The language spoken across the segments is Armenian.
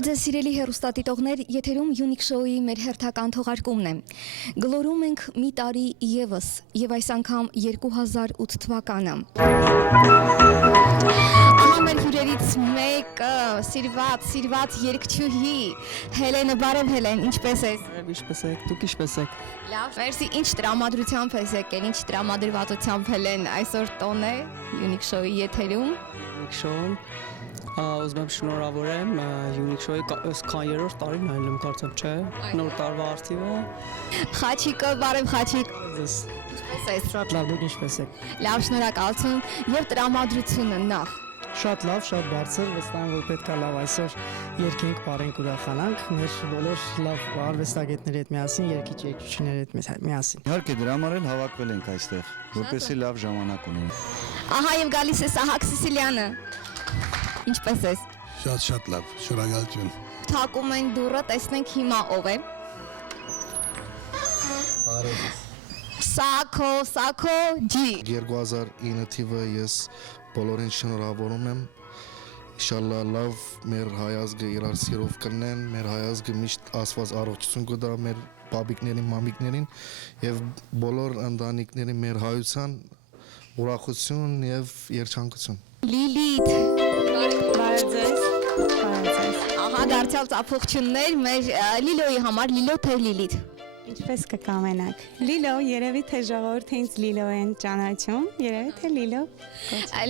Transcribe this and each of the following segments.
Բարև ձեզ սիրելի հեռուստադիտողներ, եթերում Unique Show-ի մեր հերթական թողարկումն է։ Գլորում ենք մի տարի ևս եւ այս անգամ 2008 թվականը։ Ահա մեր հյուրերից մեկը, սիրված երգչուհի Հելենը, բարև Հելեն, ինչպես ես։ Ինչպես եք, դուք ինչպես եք։ Լավ, մերսի, ինչ տրամադրությամբ ես եկել, ինչ տրամադրվածությամբ Հելեն այսօր տոն է Unique Show-ի եթերում։ Unique Show-ն ուզում եմ շնորհավորեմ Unique Show-ի քայերորդ տարին այլում կարծեմ չէ, նոր տարվա արդիվը։ Խաչիկը, բարև Խաչիկ։ Ձեզ Ինչպես ես։ շատ լավ, դուք ինչպես եք։ Լավ, շնորհակալություն եւ տրամադրությունը նախ։ Շատ լավ, շատ բարձր, վստահ եմ, որ պետքա լավ այսօր երկենք, բարենք, ուրախանանք, մեր բոլոր լավ արվեստագետների հետ միասին, երգիչ-երգիչների հետ միասին։ Իհարկե դրա համար էլ հավաքվել ենք այստեղ, որպեսզի լավ ժամանակ ունենանք։ Ահա եւ գալիս է Սահակ Սիսիլյանը։ Ինչպես ես։ Շատ լավ, շնորհակալություն։ Թակում են դուռը, տեսնենք հիմա ով է։ Սակո ջի։ 2009 թիվը ես բոլորին շնորհավորում եմ։ Ինշալլա լավ մեր հայազգը իրար սիրով կնեն, մեր հայազգը միշտ ասված առողջություն կտա մեր բաբիկներին, մամիկներին եւ բոլոր ընտանիքների մեր հայության ուրախություն եւ երջանկություն։ Լիլիթ։ Բարև ձեզ։ Ահա դարձյալ ծափողություններ մեր Լիլոյի համար, Լիլո թե Լիլիթ։ Ինչպես կկամենաք։ Լիլո, երևի թե ժողովուրդը ինձ Լիլո են ճանաչում, երևի թե Լիլո։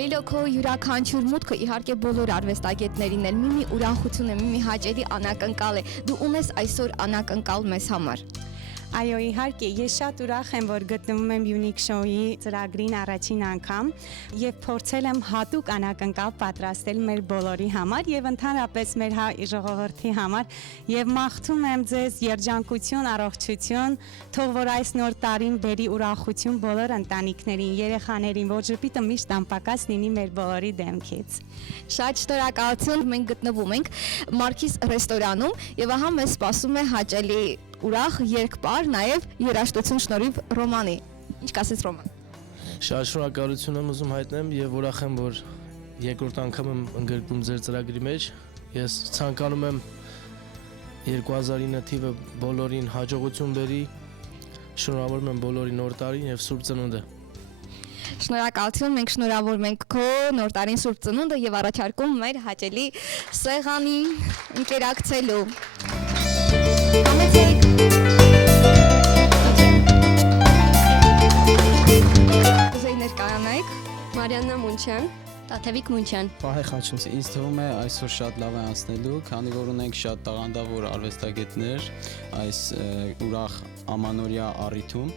Լիլո, քո յուրաքանչյուր մուտքը իհարկե բոլոր արվեստագետներին էլ մի ուրախություն է, մի հաճելի անակնկալ է։ Դու ունես այսօր անակնկալ մեզ համար։ Այո, իհարկե, ես շատ ուրախ եմ, որ գտնվում եմ Unique Show-ի ծրագրին առաջին անգամ եւ փորձել եմ հատուկ անակնկալ պատրաստել մեր բոլորի համար եւ ընդհանրապես մեր ժողովրդի համար եւ մաղթում եմ ձեզ երջանկություն, առողջություն, թող որ այս նոր տարին բերի ուրախություն բոլոր ընտանիքներին, երեխաներին, որ ժպիտը միշտ անպակաս լինի մեր բոլորի դեմքից։ Շատ շնորհակալություն, մենք գտնվում ենք Մարքիս ռեստորանում եւ ահա մեզ սպասում է հաճելի ուրախ երկպար, նաև երաժշտություն շնորհիվ Ռոմանի։ Ինչ կասես Ռոման։ Շատ շնորհակալություն եմ ուզում հայտնեմ եւ ուրախ եմ, որ երկրորդ անգամ եմ ընդգրկվում ձեր ծրագրի մեջ։ Ես ցանկանում եմ 2009 թիվը բոլորին հաջողություն բերի։ Շնորհավորում եմ բոլորին նոր տարին եւ Սուրբ Ծնունդը։ Շնորհակալություն, մենք շնորհավորում ենք քո նոր տարին Սուրբ Ծնունդը եւ առաջարկում մեր հաճելի սեղանին ընկերակցելու։ Համեցեք։ Ուզեի ներկայանայք Մարիաննա Մունչյան, Տաթևիկ Մունչյան։ Վահե Խաչունցի, ինձ թվում է այսօր շատ լավ է անցնելու, քանի որ ունենք շատ տաղանդավոր արվեստագետներ այս ուրախ ամանորյա առիթում։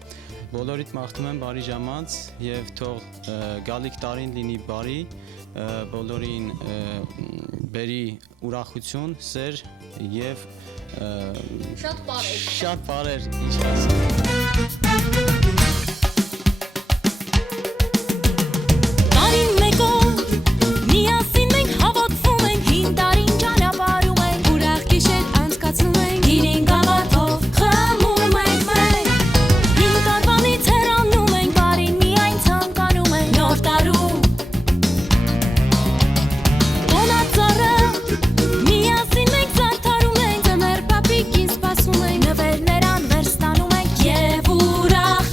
Բոլորիդ մաղթում եմ բարի ժամանց եւ թող գալիք տարին լինի բարի, բոլորին բերի ուրախություն, սեր եւ շատ բարեր, ինչ ասեմ։ Նվերներ անվեր ստանում ենք եւ ուրախ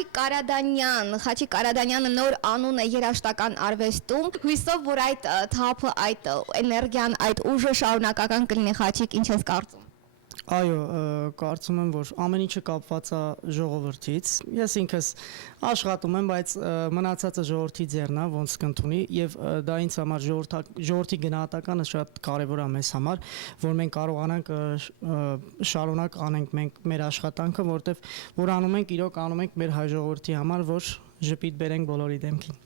Խաչիկ Կարադանյանը նոր անուն է երաժշտական արվեստում։ Հույսով, որ այդ թափը, այդ էներգիան, այդ ուժը շարունակական կլինի Խաչիկ, ինչ ես կարծում։ Այո, կարծում եմ, որ ամեն ինչը կապված է ժողովրդից։ Ես ինքս աշխատում եմ, բայց մնացածը ժողովրդի ձեռն է, ոնց կընդունի, եւ դա ինձ համար ժողովրդի գնահատականը շատ կարեւոր է մեզ համար, որ մենք կարողանանք շարունակ անենք մենք մեր աշխատանքը, որտեվ որ անում ենք, իրոք անում ենք մեր հայ ժողովրդի համար, որ ժպիտ բերենք բոլորի դեմքին։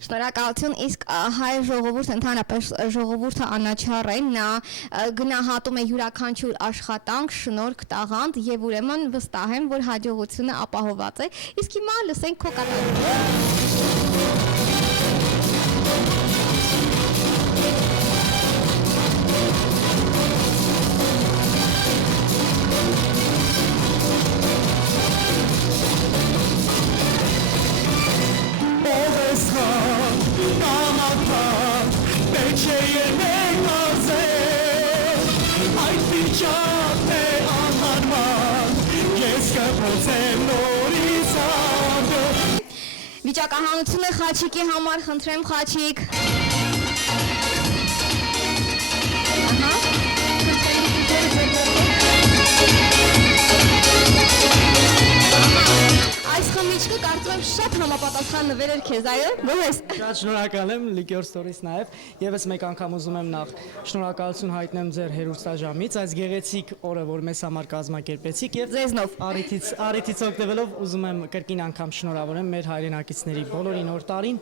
Շնորհակալություն, իսկ հայ ժողովուրդը ընդհանրապես ժողովուրդը անաչառ է, նա գնահատում է յուրաքանչյուր աշխատանք, շնորհք, տաղանդ եւ ուրեմն վստահ եմ, որ հաջողությունը ապահոված է։ Իսկ հիմա լսենք քո կատարումը։ Վիճակահանություն է Խաչիկի համար, խնդրեմ Խաչիկ։ Այս խմիչքը կարծում եմ շատ համապատասխան նվեր էր քեզ, այո։ Ո՞ր ես։ Շատ շնորհակալ եմ Liquor Store-ից նաև։ Եվս մեկ անգամ ուզում եմ նախ շնորհակալություն հայտնեմ ձեր հերոստաժամից, այս գեղեցիկ օրը, որ մեզ համար կազմակերպեցիք եւ Ձեզնով։ Արիթից օգտվելով ուզում եմ կրկին անգամ շնորհավորեմ մեր հայրենակիցների բոլորի նոր տարին։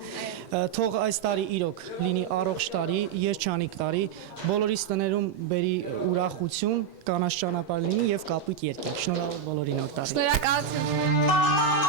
Թող այս տարի իրոք լինի առողջ տարի, երջանիկ տարի, բոլորիս տներում բերի ուրախություն, կանաչ ճանապարհ լինի եւ կապույտ երկինք։ Շնորհավոր բոլորի նոր տարի։ Շնորհակալություն։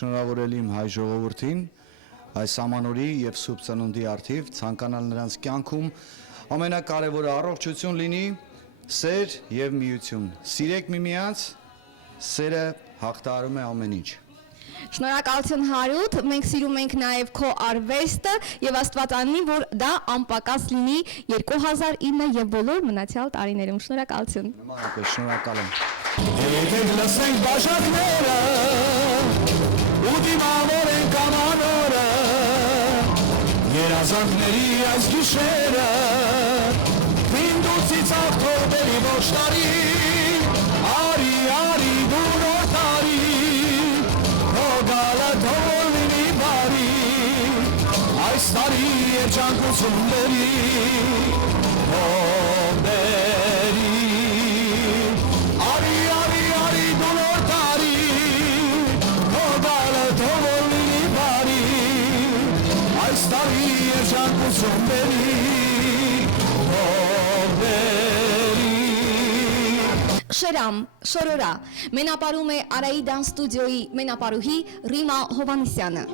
Շնորհավորել իմ հայ ժողովրդին այս ամանորի եւ սուրբ ծնունդի արդիվ, ցանկանալ նրանց կյանքում ամենակարևորը առողջություն լինի, սեր եւ միություն։ Սիրեք միմյանց, սերը հաղթահարում է ամեն ինչ։ Շնորհակալություն Հարութ, մենք սիրում ենք նաև քո արվեստը եւ Աստված անի, որ դա անպակաս լինի 2009 եւ բոլոր մնացյալ տարիներում։ Շնորհակալություն։ Նմանապես շնորհակալ եմ։ Եկեք լսենք բաժակները, ու դիմավորենք ամանորը, երազանքների այս գիշերը, Հինդուսից աղթորդելի ոչ տարի, արի, արի, դու նոր տարի, հոգալը թող լինի բարի, այս տարի երջանկություն բերի, թող բերի, արի, արի, արի, դու նոր տարի, հոգալը թող լինի բարի, այս տարի երջանկություն բերի, թող բերի։ Շերամ, շորորա, մենապարում է Արայիդան ստուդիոյի մենապարուհի Ռիմա Հովանիսյանը։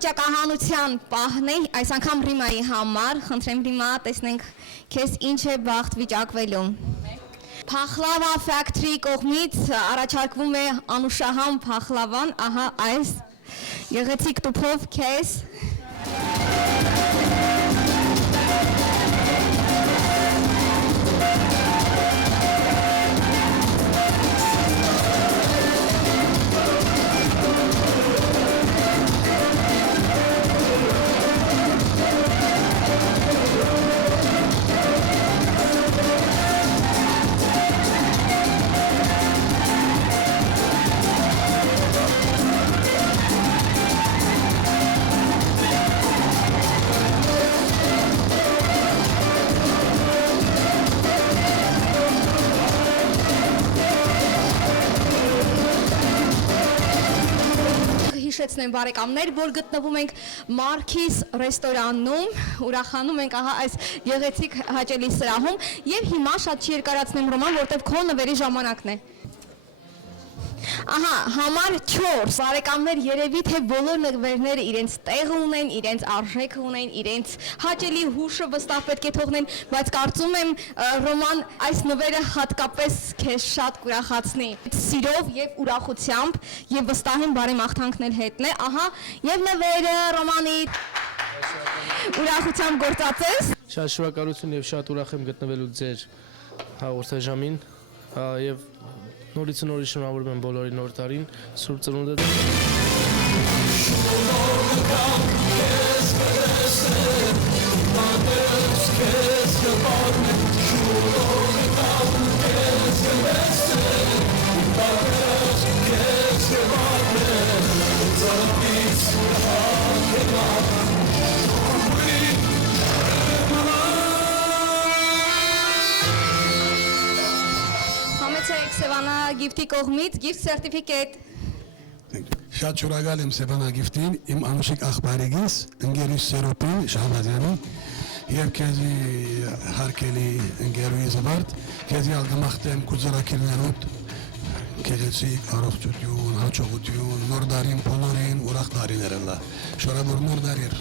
վիճակահանության պահն է, այս անգամ Ռիմայի համար, խնդրեմ Ռիմա, տեսնենք քեզ ինչ է բախտ վիճակվելու։ Փախլավա Factory կողմից առաջարկվում է անուշահամ փախլավան, ահա այս գեղեցիկ տուփով քեզ։ Հիշեցնեմ բարեկամներ, որ գտնվում ենք Մարքիս ռեստորանում, ուրախանում ենք ահա այս գեղեցիկ հաճելի սրահում եւ հիմա շատ չի երկարացնեմ Ռոման, որտեվ քո նվերի ժամանակն է։ Ահա, համար 4 բարեկամներ երևի թե բոլոր նվերները իրենց տեղը ունեն, իրենց արժեքը ունեն, իրենց հաճելի հուշը վստահ պետք է թողնեն, բայց կարծում եմ Ռոման այս նվերը հատկապես քեզ շատ կուրախացնի։ Սիրով եւ ուրախությամբ եւ վստահ եմ բարեմաղթանքն էլ հետն է։ Ահա, եւ նվերը Ռոմանի ուրախությամբ գործածես։ Շատ շնորհակալություն եւ շատ ուրախ եմ գտնվելու ձեր հաղորդաժամին եւ նորից շնորհավորում եմ բոլորին նոր տարին, Սուրբ Ծնունդը։ Սևանա գիֆտի կողմից gift certificate։ Շատ շնորհակալ եմ Սևանա գիֆտին, իմ անուշիկ աղբարիկիս, ընկերուհիս Սերոպին Շահբազյանի եւ քեզի հարկելի ընկերուհիս Վարդ, քեզի ալգամախտեմ կուզարակիրներոտ, քեզի առողջություն, հաջողություն, նոր դարին բոլորին ուրախ դարիներ ալա։ Շնորհավոր նոր դարեր։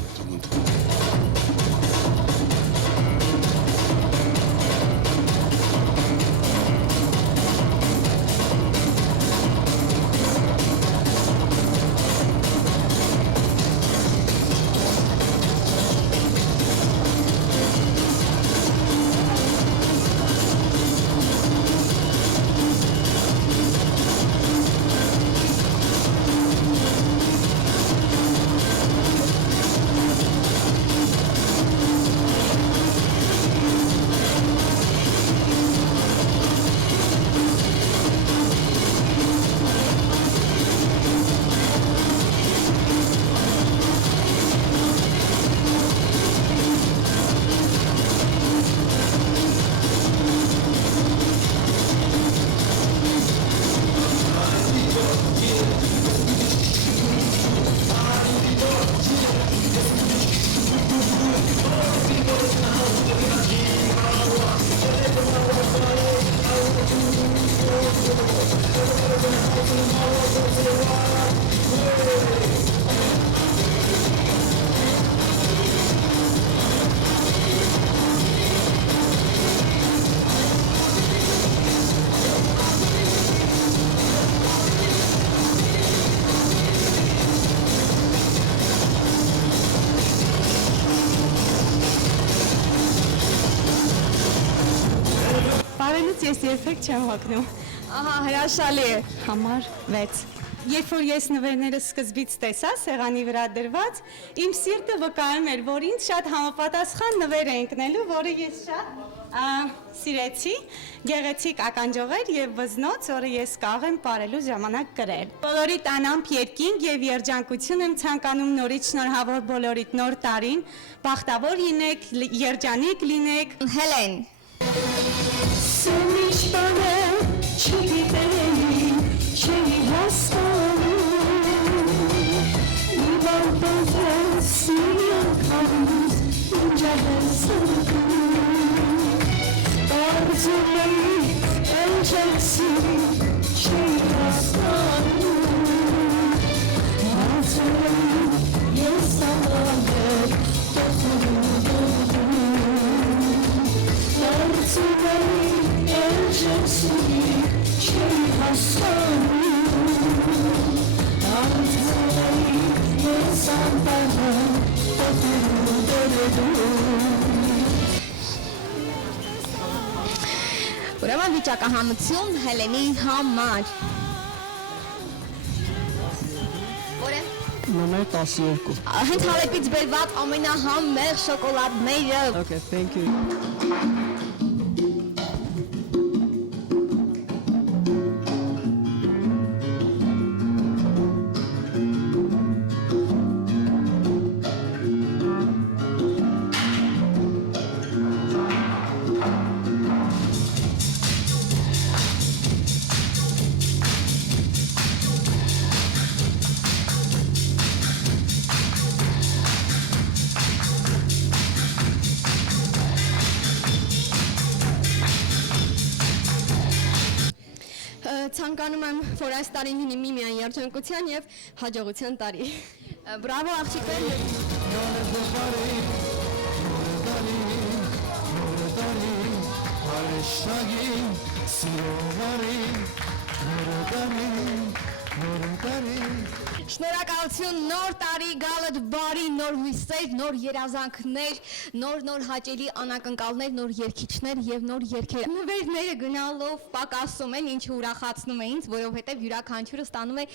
Ես երբեք չեմ հոգնում։ Ահա, հրաշալի է։ Համար 6։ Երբ որ ես նվերները սկզբից տեսա սեղանի վրա դրված, իմ սիրտը վկայում էր, որ ինձ շատ համապատասխան նվեր է ընկնելու, որը ես շատ սիրեցի, գեղեցիկ ականջողեր եւ վզնոց, որը ես կարող եմ ապրելու ժամանակ կրել։ Բոլորիդ անամփ երկինք եւ երջանկություն եմ ցանկանում նորից շնորհավոր բոլորիդ նոր տարին, բախտավոր լինեք, երջանիկ լինեք։ Հելեն Սմիշ բանը չգիտեի, չի հասկանում Մի բան պատրեց սիրականուս, ինչ ես ընկնում Կարծում էի, ընչեցի, չի հասկանում Հարցում էի, ես Ուրեմն վիճակահանություն Հելենի համար։ Որը Նոմեր 12։ հենց հալեպից բերված ամենահամեղ շոկոլադները։ Okay, thank you. Ցանկանում եմ, որ այս տարին լինի միմիան երջանկության եւ հաջողության տարի։ Բրավո աղջիկներ։ Շնորհակալություն, նոր տարի գալդ բարի, նոր հույսեր, նոր երազանքներ, նոր հաճելի անակնկալներ, նոր երգիչներ եւ նոր երգեր։ Նվերները գնալով պակասում են, ինչը ուրախացնում է ինձ, որովհետեւ յուրաքանչյուրը ստանում է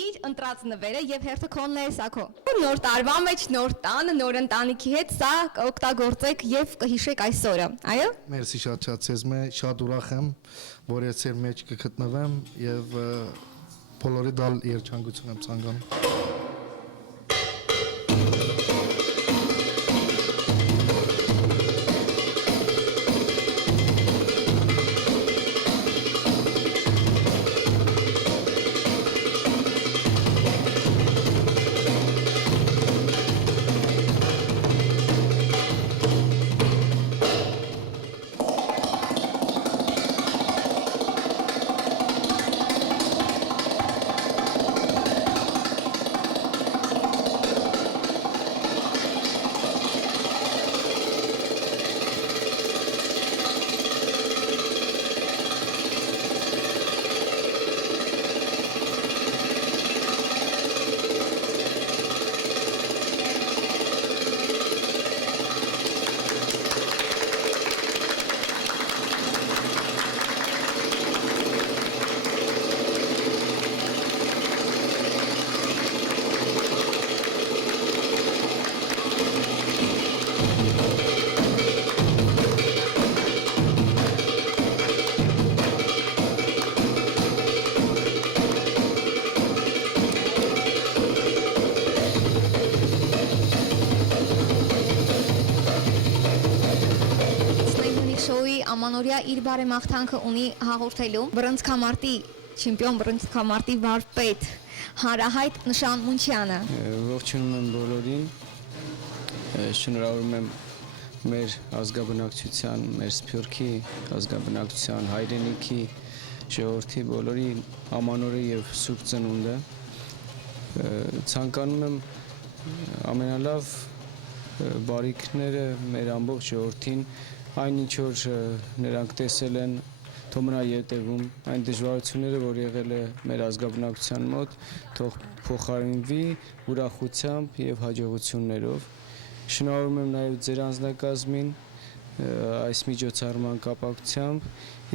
իր ընտրած նվերը եւ հերթը քոնն է սա քո։ Նոր տարվա մեջ, նոր տան, նոր ընտանիքի հետ սա օգտագործեք եւ կհիշեք այս օրը։ Այո։ Մերսի շատ ցեզ մե շատ ուրախ եմ, որ ես ձեր մեջ կգտնվեմ եւ բոլորի դալ երջանկություն եմ ցանկանում։ Ամանորյա իր բարեմաղթանքը ունի հաղորդելու բռնցքամարտի չեմպիոն բռնցքամարտի վարպետ Հանրահայտ Նշան Մունչյանը։ Ողջունում եմ բոլորին։ Շնորհավորում եմ մեր ազգաբնակչության, մեր Սփյուռքի ազգաբնակչության, հայրենիքի, ժողովրդի բոլորի ամանորը եւ սուրբ ծնունդը։ Ցանկանում եմ ամենալավ բարիքները մեր ամբողջ ժողովրդին այն ինչ որ նրանք տեսել են թող մնա ետևում այն դժվարությունները որ եղել է մեր ազգաբնակչության մոտ թող փոխարինվի ուրախությամբ եւ հաջողություններով շնորհավորում եմ նաեւ ձեր անձնակազմին այս միջոցառման կապակցությամբ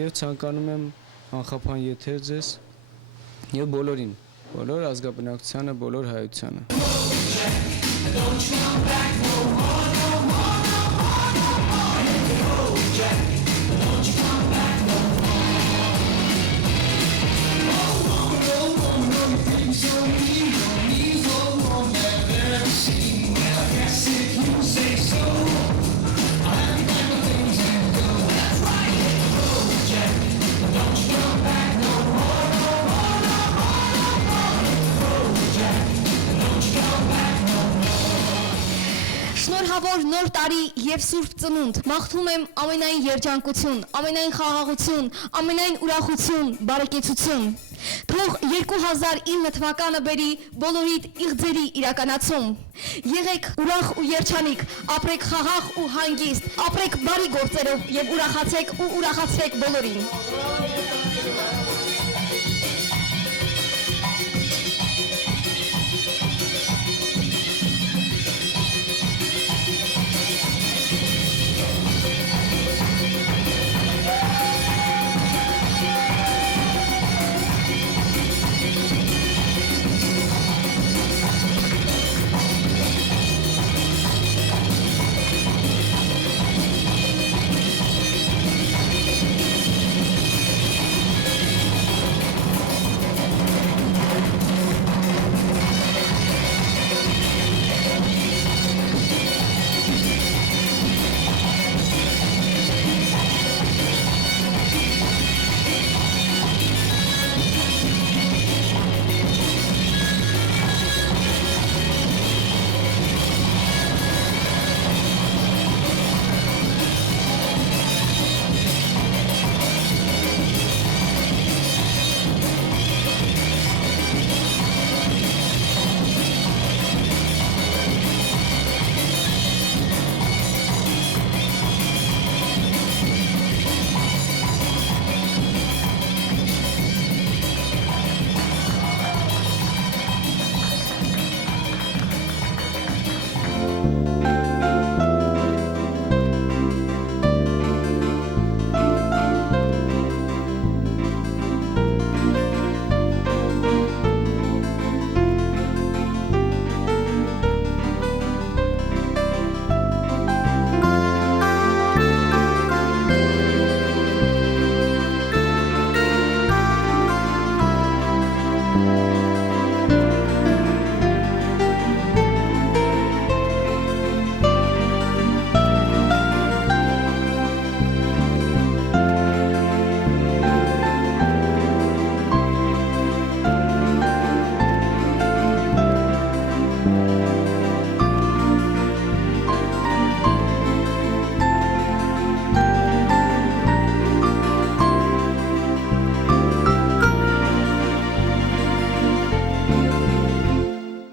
եւ ցանկանում եմ անխափան եթեր ձեզ եւ բոլորին բոլոր ազգաբնակչությանը բոլոր հայությանը Շնորհավոր նոր տարի եւ սուրբ ծնունդ։ Մաղթում եմ ամենայն երջանկություն, ամենայն խաղաղություն, ամենայն ուրախություն, բարեկեցություն։ Թող 2009 թվականը բերի բոլորիդ իղձերի իրականացում։ Եղեք ուրախ ու երջանիկ, ապրեք խաղաղ ու հանգիստ, ապրեք բարի գործերով եւ ուրախացեք ու ուրախացրեք բոլորին։